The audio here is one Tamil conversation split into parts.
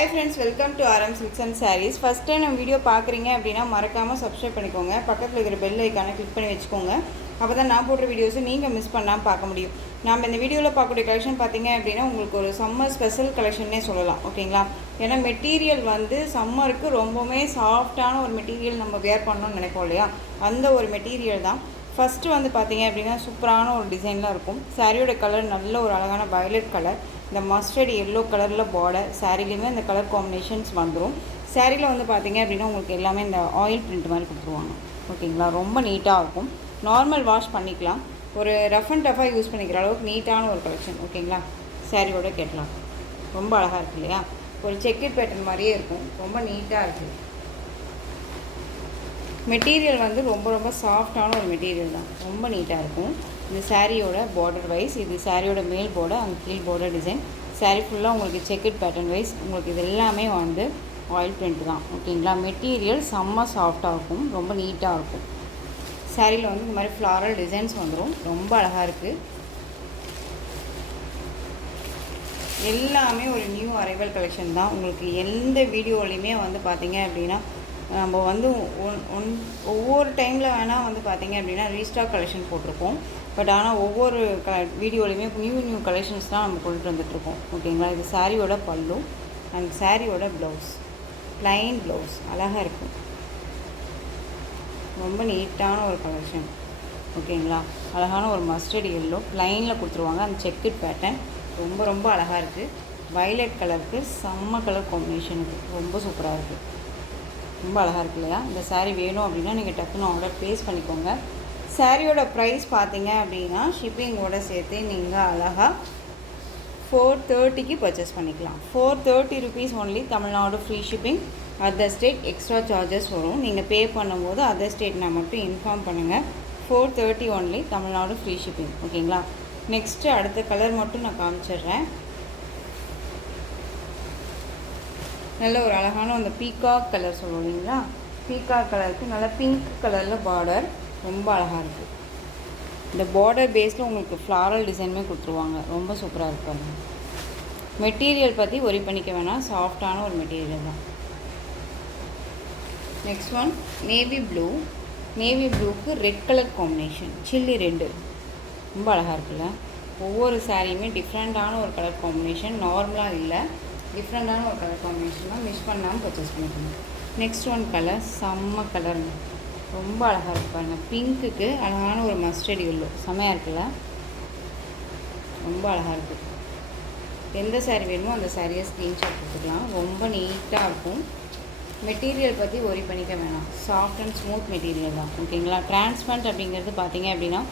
Hi friends, welcome to RM Silks and Sarees. First time நம்ம வீடியோ பார்க்குறீங்க அப்படின்னா மறக்காமல் சப்ஸ்கிரைப் பண்ணிக்கோங்க. பக்கத்தில் இருக்கிற பெல் ஐக்கானை கிளிக் பண்ணி வச்சுக்கோங்க. அப்போ தான் நான் போடுற வீடியோஸை நீங்கள் மிஸ் பண்ணாமல் பார்க்க முடியும். நம்ம இந்த வீடியோவில் பார்க்கக்கூடிய கலெக்ஷன் பார்த்தீங்க அப்படின்னா உங்களுக்கு ஒரு சம்மர் ஸ்பெஷல் கலெக்ஷன்னே சொல்லலாம். ஓகேங்களா? ஏன்னா மெட்டீரியல் வந்து சம்மருக்கு ரொம்பவுமே சாஃப்டான ஒரு மெட்டீரியல் நம்ம வேர் பண்ணணும்னு நினைப்போம் இல்லையா, அந்த ஒரு மெட்டீரியல் தான். ஃபஸ்ட்டு வந்து பார்த்தீங்க அப்படின்னா சூப்பரான ஒரு டிசைன்லாம் இருக்கும். சாரியோட கலர் நல்ல ஒரு அழகான வயலட் கலர், இந்த மஸ்டர்ட் எல்லோ கலரில் பார்டர், சாரீலையுமே இந்த கலர் காம்பினேஷன்ஸ் வந்துடும். சாரியில் வந்து பார்த்தீங்க அப்படின்னா உங்களுக்கு எல்லாமே இந்த ஆயில் பிரிண்ட் மாதிரி கொடுத்துருவாங்க. ஓகேங்களா? ரொம்ப நீட்டாக இருக்கும். நார்மல் வாஷ் பண்ணிக்கலாம். ஒரு ரஃப் அண்ட் டஃபாக யூஸ் பண்ணிக்கிற அளவுக்கு நீட்டான ஒரு கலெக்ஷன். ஓகேங்களா? சாரியோட கேட்கலாம். ரொம்ப அழகாக இருக்குது இல்லையா? ஒரு செக்கெட் பேட்டர்ன் மாதிரியே இருக்கும். ரொம்ப நீட்டாக இருக்குது. மெட்டீரியல் வந்து ரொம்ப ரொம்ப சாஃப்டான ஒரு மெட்டீரியல் தான். ரொம்ப நீட்டாக இருக்கும். இந்த சாரியோட பார்டர் வைஸ், இது சாரியோட மேல் பார்டர், அந்த கீழ் பார்டர் டிசைன். சாரீ ஃபுல்லாக உங்களுக்கு செக்கெட் பேட்டர்ன் வைஸ் உங்களுக்கு இது எல்லாமே வந்து ஆயில் பிரிண்ட் தான். ஓகேங்களா? மெட்டீரியல் செம்ம சாஃப்டாக இருக்கும். ரொம்ப நீட்டாக இருக்கும். சாரியில் வந்து இந்த மாதிரி ஃப்ளாரல் டிசைன்ஸ் வந்துடும். ரொம்ப அழகாக இருக்குது. எல்லாமே ஒரு நியூ அரைவல் கலெக்ஷன் தான். உங்களுக்கு எந்த வீடியோலையுமே வந்து பார்த்தீங்க அப்படின்னா நம்ம வந்து ஒவ்வொரு டைமில் வேணால் வந்து பார்த்திங்க அப்படின்னா ரீஸ்டாக் கலெக்ஷன் போட்டிருப்போம். பட் ஆனால் ஒவ்வொரு வீடியோலையுமே நியூ கலெக்ஷன்ஸ் தான் நம்ம கொண்டுட்டு வந்துட்டுருக்கோம். ஓகேங்களா? இது சாரியோட பல்லு அண்ட் சாரியோட ப்ளவுஸ், ப்ளைன் ப்ளவுஸ் அழகாக இருக்கும். ரொம்ப நீட்டான ஒரு கலெக்ஷன். ஓகேங்களா? அழகான ஒரு மஸ்டர்ட் எல்லோ ப்ளைனில் கொடுத்துருவாங்க. அந்த செக்கெட் பேட்டர்ன் ரொம்ப ரொம்ப அழகாக இருக்குது. வயலட் கலருக்கு செம்ம கலர் காம்பினேஷனுக்கு ரொம்ப சூப்பராக இருக்குது. ரொம்ப அழகாக இருக்கு இல்லையா? இந்த சாரீ வேணும் அப்படின்னா நீங்கள் டக்குன்னு ஆர்டர் ப்ளேஸ் பண்ணிக்கோங்க. சாரியோட ப்ரைஸ் பார்த்தீங்க அப்படின்னா ஷிப்பிங்கோட சேர்த்து நீங்கள் அழகாக 430க்கு பர்ச்சேஸ் பண்ணிக்கலாம். 430 rupees only. Tamil Nadu free shipping. Other state extra charges வரும். நீங்கள் பே பண்ணும்போது அதர் ஸ்டேட்னா மட்டும் இன்ஃபார்ம் பண்ணுங்கள். 430 ஒன்லி. Tamil Nadu free shipping. ஓகேங்களா? நெக்ஸ்ட்டு அடுத்த கலர் மட்டும் நான் காமிச்சிடுறேன். நல்ல ஒரு அழகான அந்த பீகாக் கலர் சொல்லுவோம் இல்லைங்களா, பீகாக் கலருக்கு நல்ல பிங்க் கலரில் பார்டர் ரொம்ப அழகாக இருக்குது. இந்த பார்டர் பேஸில் உங்களுக்கு ஃப்ளாரல் டிசைனுமே கொடுத்துருவாங்க. ரொம்ப சூப்பராக இருப்பாங்க. மெட்டீரியல் பற்றி ஒரி பண்ணிக்க வேணாம், சாஃப்டான ஒரு மெட்டீரியல் தான். Next one navy blue. Navy ப்ளூக்கு red colour combination, chilli red ரொம்ப அழகாக இருக்குல்ல. ஒவ்வொரு சாரியுமே டிஃப்ரெண்ட்டான ஒரு கலர் காம்பினேஷன், நார்மலாக இல்லை, டிஃப்ரெண்ட்டான ஒரு கலர் காம்பினேஷன் தான். மிஸ் பண்ணாமல் பர்ச்சேஸ் பண்ணிக்கணும். நெக்ஸ்ட் ஒன் கலர் செம்ம கலர், ரொம்ப அழகாக இருக்கு பாருங்கள். பிங்க்குக்கு அழகான ஒரு மஸ்டர்ட் எல்லோ செம்மையாக இருக்குல்ல. ரொம்ப அழகாக இருக்குது. எந்த சாரீ வேணுமோ அந்த சாரியை ஸ்க்ரீன்ஷாட் கொடுத்துக்கலாம். ரொம்ப நீட்டாக இருக்கும். மெட்டீரியல் பற்றி ஒரி பண்ணிக்க வேணாம், சாஃப்ட் அண்ட் ஸ்மூத் மெட்டீரியல் தான். ஓகேங்களா? டிரான்ஸ்பரண்ட் அப்படிங்கிறது பார்த்தீங்க அப்படின்னா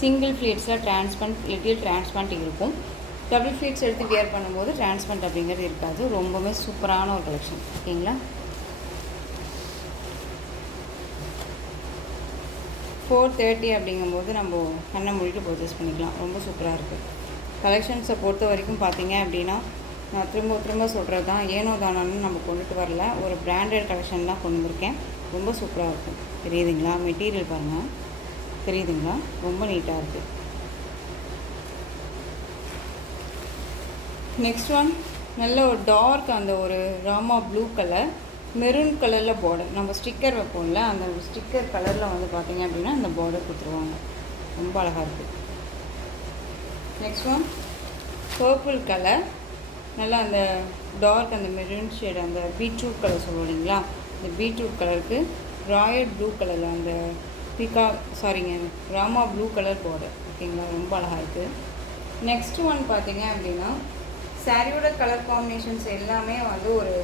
சிங்கிள் ஃப்ளீட்ஸில் டிரான்ஸ்பரண்ட் லிட்டில் டிரான்ஸ்பரண்ட் இருக்கும். டபுள் ஃப்ளீட்ஸ் எடுத்து வியர் பண்ணும்போது டிரான்ஸ்பரண்ட் அப்படிங்கிறது இருக்காது. ரொம்பவே சூப்பரான ஒரு கலெக்ஷன். ஓகேங்களா? 430 அப்படிங்கும்போது நம்ம கண்ணை மூடிட்டு பர்ச்சேஸ் பண்ணிக்கலாம். ரொம்ப சூப்பராக இருக்குது. கலெக்ஷன்ஸை பொறுத்த வரைக்கும் பார்த்தீங்க அப்படின்னா நான் திரும்ப சொல்கிறது தான், ஏனோ தானோன்னு நம்ம கொண்டுட்டு வரல, ஒரு பிராண்டட் கலெக்ஷன் தான் கொண்டு வந்திருக்கேன். ரொம்ப சூப்பராக இருக்கும். தெரியுதுங்களா? மெட்டீரியல் பாருங்கள், தெரியுதுங்களா? ரொம்ப நீட்டாக இருக்குது. நெக்ஸ்ட் ஒன் நல்ல ஒரு டார்க் அந்த ஒரு ராமா ப்ளூ கலர், மெரூன் கலரில் பார்டர், நம்ம ஸ்டிக்கர் வைப்போம்ல அந்த ஸ்டிக்கர் கலரில் வந்து பார்த்திங்க அப்படின்னா அந்த பார்டர் கொடுத்துருவாங்க. ரொம்ப அழகாக இருக்குது. நெக்ஸ்ட் ஒன் பர்பிள் கலர், நல்லா அந்த டார்க் அந்த மெரூன் ஷேட், அந்த பீட்ரூட் கலர் சொல்லுவோம் இல்லைங்களா, இந்த பீட்ரூட் கலருக்கு ராயல் ப்ளூ கலரில் அந்த ராமா ப்ளூ கலர் பார்டர். ஓகேங்களா? ரொம்ப அழகாக இருக்குது. நெக்ஸ்ட் ஒன் பார்த்திங்க அப்படின்னா சாரியோட கலர் காம்பினேஷன்ஸ் எல்லாமே வந்து ஒரு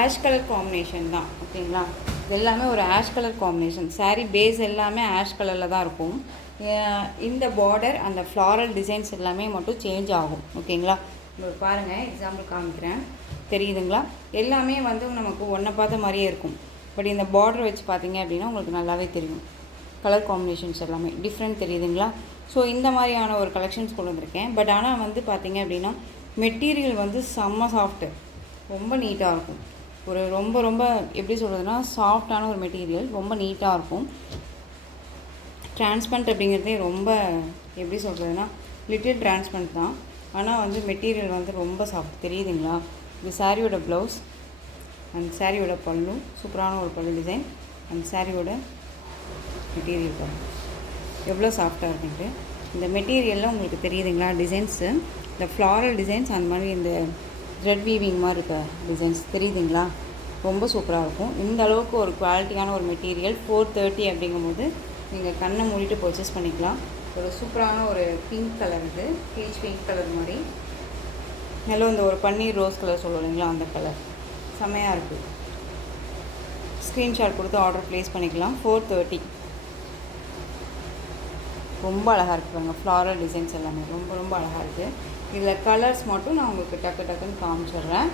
ஆஷ் கலர் காம்பினேஷன் தான். ஓகேங்களா? இது எல்லாமே ஒரு ash colour combination. Sari base எல்லாமே ஆஷ் கலரில் தான் இருக்கும். இந்த பார்டர் அந்த ஃப்ளாரல் டிசைன்ஸ் எல்லாமே மட்டும் சேஞ்ச் ஆகும். ஓகேங்களா? உங்களுக்கு பாருங்கள், எக்ஸாம்பிள் காமிக்கிறேன். தெரியுதுங்களா? எல்லாமே வந்து நமக்கு ஒன்றை பார்த்த மாதிரியே இருக்கும். பட் இந்த பார்டர் வச்சு பார்த்தீங்க அப்படின்னா உங்களுக்கு நல்லாவே தெரியும். கலர் காம்பினேஷன்ஸ் எல்லாமே டிஃப்ரெண்ட். தெரியுதுங்களா? ஸோ இந்த மாதிரியான ஒரு கலெக்ஷன்ஸ் கொண்டு வந்திருக்கேன். பட் ஆனால் வந்து பார்த்திங்க அப்படின்னா மெட்டீரியல் வந்து செம்ம சாஃப்ட்டு, ரொம்ப நீட்டாக இருக்கும். ஒரு ரொம்ப ரொம்ப எப்படி சொல்கிறதுனா சாஃப்டான ஒரு மெட்டீரியல், ரொம்ப நீட்டாக இருக்கும். டிரான்ஸ்பரண்ட் அப்படிங்கிறதே ரொம்ப எப்படி சொல்கிறதுனா லிட்டில் டிரான்ஸ்பரண்ட் தான். ஆனால் வந்து மெட்டீரியல் வந்து ரொம்ப சாஃப்ட் தெரியுதுங்களா. இது சாரியோட ப்ளவுஸ், அந்த சாரியோட பல்லு, சூப்பரான ஒரு பல்லு டிசைன். அந்த சாரியோட மெட்டீரியல் பாருங்கள் எவ்வளோ சாஃப்டாக இருக்குன்ட்டு. இந்த மெட்டீரியலில் உங்களுக்கு தெரியுதுங்களா டிசைன்ஸு, இந்த ஃப்ளாரல் டிசைன்ஸ், அந்த மாதிரி இந்த த்ரெட் வீவிங் மாதிரி இருக்க டிசைன்ஸ் தெரியுதுங்களா. ரொம்ப சூப்பராக இருக்கும். இந்த அளவுக்கு ஒரு குவாலிட்டியான ஒரு மெட்டீரியல் 430 அப்படிங்கும்போது நீங்கள் கண்ணை மூடிட்டு பர்ச்சேஸ் பண்ணிக்கலாம். ஒரு சூப்பரான ஒரு பிங்க் கலர், இது பீச் பிங்க் கலர் மாதிரி, நல்லா இந்த ஒரு பன்னீர் ரோஸ் கலர் சொல்லுவோம் இல்லைங்களா, அந்த கலர் செம்மையாக இருக்குது. ஸ்க்ரீன்ஷாட் கொடுத்து ஆர்டர் ப்ளேஸ் பண்ணிக்கலாம். 430. ரொம்ப அழகாக இருக்குது பாருங்கள். ஃப்ளாரல் டிசைன்ஸ் எல்லாமே ரொம்ப ரொம்ப அழகாக இருக்குது. இதில் கலர்ஸ் மட்டும் நான் உங்களுக்கு டக்குன்னு காமிச்சிடுறேன்.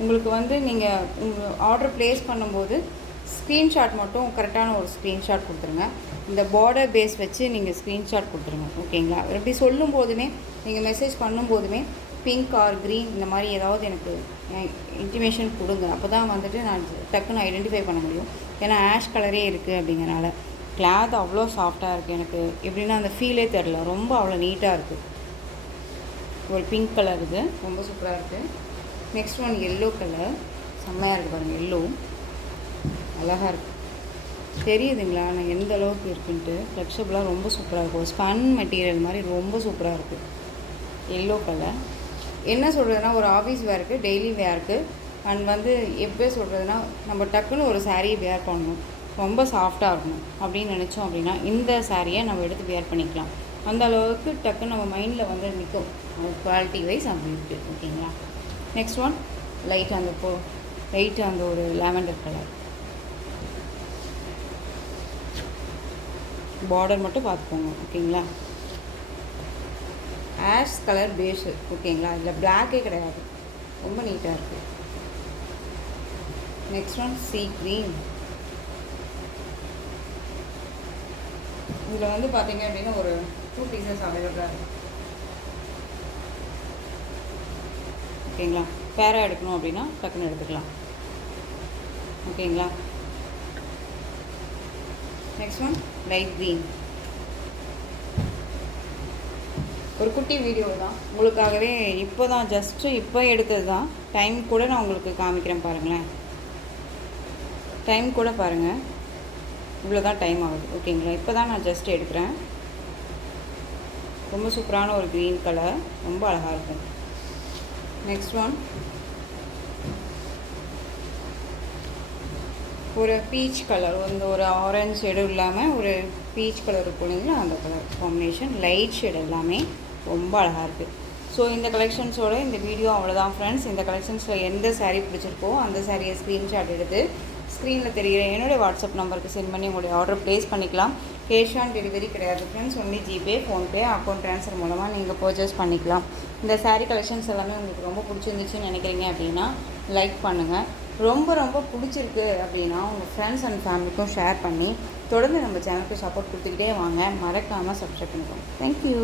உங்களுக்கு வந்து நீங்கள் உங்கள் ஆர்டர் ப்ளேஸ் பண்ணும்போது ஸ்க்ரீன்ஷாட் மட்டும் கரெக்டான ஒரு ஸ்க்ரீன்ஷாட் கொடுத்துருங்க. இந்த பார்டர் பேஸ் வச்சு நீங்கள் ஸ்க்ரீன்ஷாட் கொடுத்துருங்க, ஓகேங்களா. எப்படி சொல்லும் போதுமே, நீங்கள் மெசேஜ் பண்ணும்போதுமே பிங்க் ஆர் க்ரீன் இந்த மாதிரி ஏதாவது எனக்கு இன்டிமேஷன் கொடுங்க. அப்போ தான் வந்துட்டு நான் டக்குன்னு ஐடென்டிஃபை பண்ண முடியும். ஏன்னா ஆஷ் கலரே இருக்குது அப்படிங்கிறனால. கிளாத் அவ்வளோ சாஃப்டாக இருக்குது. எனக்கு எப்படின்னா அந்த ஃபீலே தெரில, ரொம்ப அவ்வளோ நீட்டாக இருக்குது. ஒரு பிங்க் கலர், இது ரொம்ப சூப்பராக இருக்குது. நெக்ஸ்ட் ஒன் எல்லோ கலர், செம்மையாக இருக்குது பாருங்கள். எல்லோ அழகாக இருக்குது, தெரியுதுங்களா நான் எந்த அளவுக்கு இருக்குன்ட்டு. ஃப்ளெக்சிபிளாக ரொம்ப சூப்பராக இருக்கும். ஸ்பன் மெட்டீரியல் மாதிரி ரொம்ப சூப்பராக இருக்குது. எல்லோ கலர் என்ன சொல்கிறதுனா, ஒரு ஆஃபீஸ் வேருக்கு, டெய்லி வேருக்கு, அண்ட் வந்து எப்படி சொல்கிறதுனா, நம்ம டக்குன்னு ஒரு சாரீ வேர் பண்ணணும், ரொம்ப சாஃப்டாக இருக்கணும் அப்படின்னு நினச்சோம் அப்படின்னா இந்த சாரியை நம்ம எடுத்து வேர் பண்ணிக்கலாம். அந்த அளவுக்கு டக்குன்னு நம்ம மைண்டில் வந்து நிற்கும். குவாலிட்டி வைஸ் அப்படி இருக்குது, ஓகேங்களா. நெக்ஸ்ட் ஒன் லைட் அந்த ஒரு லாவெண்டர் கலர். பார்டர் மட்டும் பார்த்துக்கோங்க, ஓகேங்களா. ஆஷ் கலர் பேஸு, ஓகேங்களா. இதில் பிளாக்கே கிடையாது, ரொம்ப நீட்டாக இருக்குது. Next one sea green. இதில் வந்து பார்த்தீங்க அப்படின்னா ஒரு 2 பீசஸ் அவைலபிளாக இருக்குது, ஓகேங்களா. பேராக எடுக்கணும் அப்படின்னா டக்குன்னு எடுத்துக்கலாம், ஓகேங்களா. Next one light green. ஒரு குட்டி வீடியோ தான் உங்களுக்காகவே, இப்போ தான் ஜஸ்ட்டு இப்போ எடுத்தது தான். டைம் கூட நான் உங்களுக்கு காமிக்கிறேன் பாருங்களேன். டைம் கூட பாருங்கள், இவ்வளோ தான் டைம் ஆகுது, ஓகேங்களா. இப்போ தான் நான் ஜஸ்ட் எடுக்கிறேன். ரொம்ப சூப்பரான ஒரு க்ரீன் கலர், ரொம்ப அழகாக இருக்கும். நெக்ஸ்ட் ஒன் ஒரு பீச் கலர், வந்து ஒரு ஆரஞ்ச் ஷேடும் இல்லாமல் ஒரு பீச் கலர் இருக்கும் இல்லைங்களா, அந்த கலர் காம்பினேஷன், லைட் ஷேட் எல்லாமே ரொம்ப அழகாக இருக்குது. ஸோ இந்த கலெக்ஷன்ஸோட இந்த வீடியோ அவ்வளோதான் ஃப்ரெண்ட்ஸ். இந்த கலெக்ஷன்ஸில் எந்த சாரீ பிடிச்சிருக்கோ அந்த சாரியை ஸ்க்ரீன்ஷாட் எடுத்து ஸ்க்ரீனில் தெரிகிற என்னுடைய வாட்ஸ்அப் நம்பருக்கு சென்ட் பண்ணி உங்களுடைய ஆர்டர் ப்ளேஸ் பண்ணிக்கலாம். கேஷ் ஆன் டெலிவரி கிடையாது friends, only GPay, PhonePe, account transfer மூலமாக நீங்கள் பர்ச்சேஸ் பண்ணிக்கலாம். இந்த சாரீ கலெக்ஷன்ஸ் எல்லாமே உங்களுக்கு ரொம்ப பிடிச்சிருந்துச்சுன்னு நினைக்கிறீங்க அப்படின்னா லைக் பண்ணுங்கள். ரொம்ப ரொம்ப பிடிச்சிருக்கு அப்படின்னா உங்கள் ஃப்ரெண்ட்ஸ் அண்ட் ஃபேமிலிக்கும் ஷேர் பண்ணி தொடர்ந்து நம்ம சேனலுக்கு சப்போர்ட் கொடுத்துக்கிட்டே வாங்க. மறக்காமல் சப்ஸ்கிரைப் பண்ணிக்கோங்க. தேங்க்யூ.